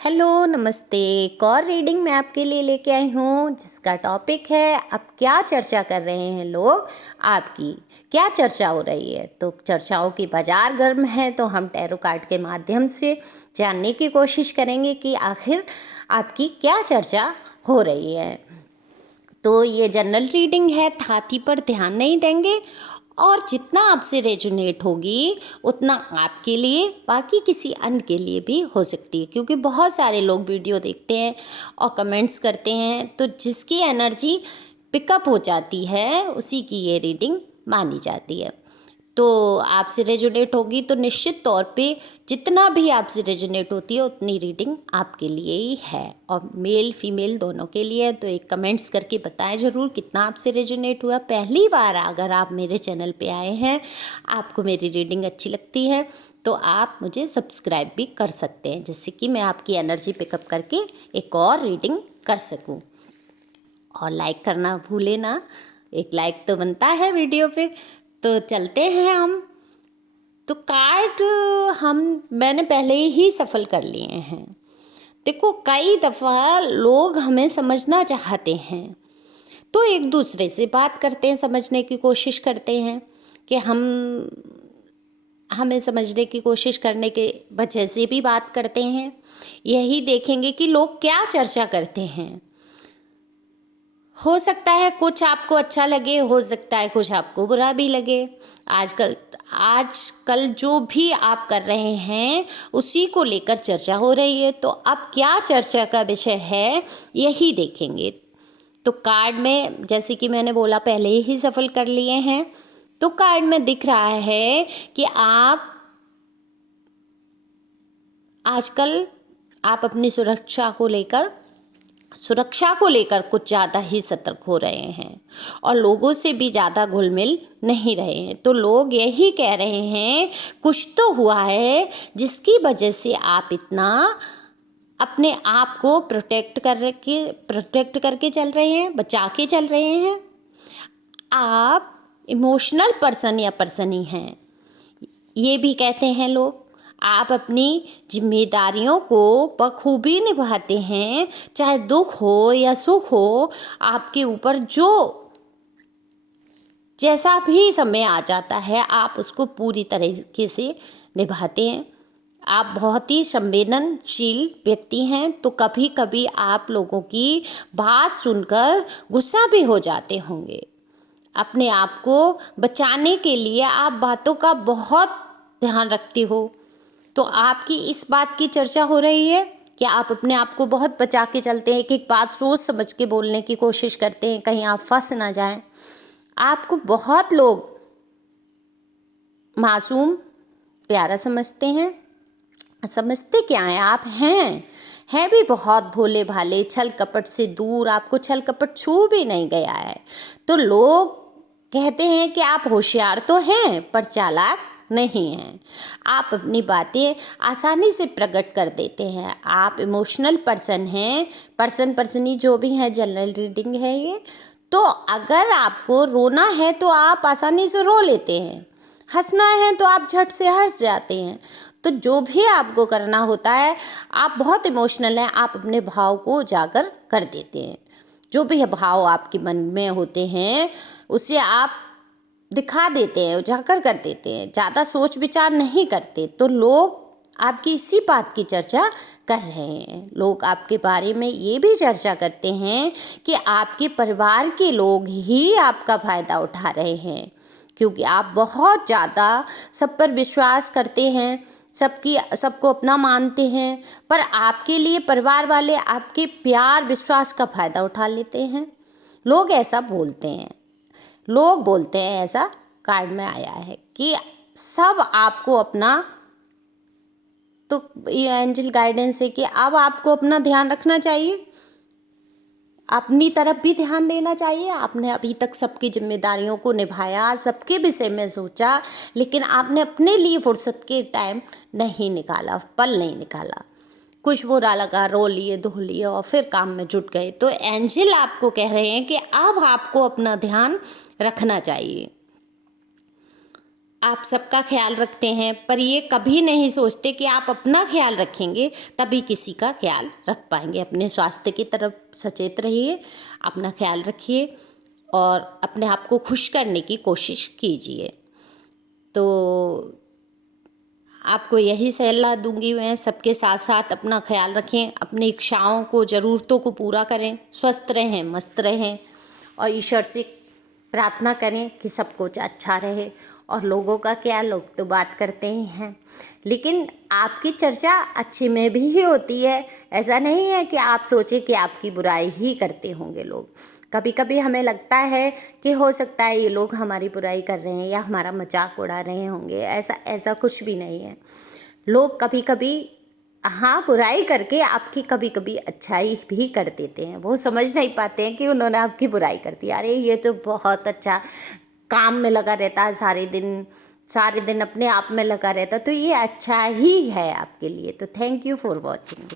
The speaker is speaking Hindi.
हेलो नमस्ते। एक और रीडिंग मैं आपके लिए लेके आई हूँ जिसका टॉपिक है अब क्या चर्चा कर रहे हैं लोग, आपकी क्या चर्चा हो रही है। तो चर्चाओं की बाजार गर्म है, तो हम टैरो कार्ड के माध्यम से जानने की कोशिश करेंगे कि आखिर आपकी क्या चर्चा हो रही है। तो ये जनरल रीडिंग है, थाती पर ध्यान नहीं देंगे और जितना आपसे रेजोनेट होगी उतना आपके लिए, बाकी किसी अन्य के लिए भी हो सकती है, क्योंकि बहुत सारे लोग वीडियो देखते हैं और कमेंट्स करते हैं, तो जिसकी एनर्जी पिकअप हो जाती है उसी की ये रीडिंग मानी जाती है। तो आपसे रेजोनेट होगी तो निश्चित तौर पे जितना भी आपसे रेजोनेट होती है उतनी रीडिंग आपके लिए ही है, और मेल फीमेल दोनों के लिए। तो एक कमेंट्स करके बताएं ज़रूर कितना आपसे रेजोनेट हुआ। पहली बार अगर आप मेरे चैनल पे आए हैं, आपको मेरी रीडिंग अच्छी लगती है तो आप मुझे सब्सक्राइब भी कर सकते हैं, जिससे कि मैं आपकी एनर्जी पिकअप करके एक और रीडिंग कर सकूँ। और लाइक करना भूले ना, एक लाइक तो बनता है वीडियो पे। तो चलते हैं हम। तो कार्ड मैंने पहले ही सफल कर लिए हैं। देखो, कई दफ़ा लोग हमें समझना चाहते हैं तो एक दूसरे से बात करते हैं, समझने की कोशिश करते हैं कि हमें समझने की कोशिश करने के वजह से भी बात करते हैं। यही देखेंगे कि लोग क्या चर्चा करते हैं। हो सकता है कुछ आपको अच्छा लगे, हो सकता है कुछ आपको बुरा भी लगे। आजकल जो भी आप कर रहे हैं उसी को लेकर चर्चा हो रही है। तो अब क्या चर्चा का विषय है यही देखेंगे। तो कार्ड में, जैसे कि मैंने बोला, पहले ही सफल कर लिए हैं। तो कार्ड में दिख रहा है कि आजकल आप अपनी सुरक्षा को लेकर कुछ ज़्यादा ही सतर्क हो रहे हैं और लोगों से भी ज़्यादा घुल मिल नहीं रहे हैं। तो लोग यही कह रहे हैं कुछ तो हुआ है जिसकी वजह से आप इतना अपने आप को प्रोटेक्ट करके चल रहे हैं, बचा के चल रहे हैं। आप इमोशनल पर्सन या पर्सनी हैं, ये भी कहते हैं लोग। आप अपनी जिम्मेदारियों को बखूबी निभाते हैं, चाहे दुख हो या सुख हो, आपके ऊपर जैसा भी समय आ जाता है आप उसको पूरी तरीके से निभाते हैं। आप बहुत ही संवेदनशील व्यक्ति हैं, तो कभी कभी आप लोगों की बात सुनकर गुस्सा भी हो जाते होंगे। अपने आप को बचाने के लिए आप बातों का बहुत ध्यान रखते हो। तो आपकी इस बात की चर्चा हो रही है कि आप अपने आप को बहुत बचा के चलते हैं, एक एक बात सोच समझ के बोलने की कोशिश करते हैं, कहीं आप फंस ना जाएं। आपको बहुत लोग मासूम प्यारा समझते हैं। समझते क्या हैं, आप हैं भी बहुत भोले भाले, छल कपट से दूर, आपको छल कपट छू भी नहीं गया है। तो लोग कहते हैं कि आप होशियार तो हैं पर चालाक नहीं हैं। आप अपनी बातें आसानी से प्रकट कर देते हैं। आप इमोशनल पर्सन हैं, पर्सनी जो भी है, जनरल रीडिंग है ये। तो अगर आपको रोना है तो आप आसानी से रो लेते हैं, हंसना है तो आप झट से हंस जाते हैं। तो जो भी आपको करना होता है, आप बहुत इमोशनल हैं, आप अपने भाव को उजागर कर देते हैं। जो भी भाव आपके मन में होते हैं उसे आप दिखा देते हैं, उजागर कर देते हैं, ज़्यादा सोच विचार नहीं करते। तो लोग आपकी इसी बात की चर्चा कर रहे हैं। लोग आपके बारे में ये भी चर्चा करते हैं कि आपके परिवार के लोग ही आपका फ़ायदा उठा रहे हैं, क्योंकि आप बहुत ज़्यादा सब पर विश्वास करते हैं, सबको अपना मानते हैं, पर आपके लिए परिवार वाले आपके प्यार विश्वास का फ़ायदा उठा लेते हैं। लोग ऐसा बोलते हैं, ऐसा कार्ड में आया है कि सब आपको अपना, तो ये एंजल गाइडेंस है कि अब आपको अपना ध्यान रखना चाहिए, अपनी तरफ भी ध्यान देना चाहिए। आपने अभी तक सबकी जिम्मेदारियों को निभाया, सबके विषय में सोचा, लेकिन आपने अपने लिए फुर्सत के टाइम नहीं निकाला, पल नहीं निकाला। कुछ बुरा लगा, रो लिए, धो लिए और फिर काम में जुट गए। तो एंजल आपको कह रहे हैं कि अब आपको अपना ध्यान रखना चाहिए। आप सबका ख्याल रखते हैं, पर ये कभी नहीं सोचते कि आप अपना ख्याल रखेंगे तभी किसी का ख्याल रख पाएंगे। अपने स्वास्थ्य की तरफ सचेत रहिए, अपना ख्याल रखिए और अपने आप को खुश करने की कोशिश कीजिए। तो आपको यही सलाह दूंगी मैं, सबके साथ साथ अपना ख्याल रखें, अपनी इच्छाओं को, ज़रूरतों को पूरा करें, स्वस्थ रहें, मस्त रहें और ईश्वर से प्रार्थना करें कि सब कुछ अच्छा रहे। और लोगों का क्या, लोग तो बात करते ही हैं, लेकिन आपकी चर्चा अच्छे में भी ही होती है। ऐसा नहीं है कि आप सोचें कि आपकी बुराई ही करते होंगे लोग। कभी कभी हमें लगता है कि हो सकता है ये लोग हमारी बुराई कर रहे हैं या हमारा मजाक उड़ा रहे होंगे। ऐसा कुछ भी नहीं है। लोग कभी कभी हाँ बुराई करके आपकी कभी कभी अच्छाई भी कर देते हैं। वो समझ नहीं पाते हैं कि उन्होंने आपकी बुराई कर दी। अरे ये तो बहुत अच्छा काम में लगा रहता है, सारे दिन अपने आप में लगा रहता, तो ये अच्छा ही है आपके लिए। तो थैंक यू फॉर वॉचिंग।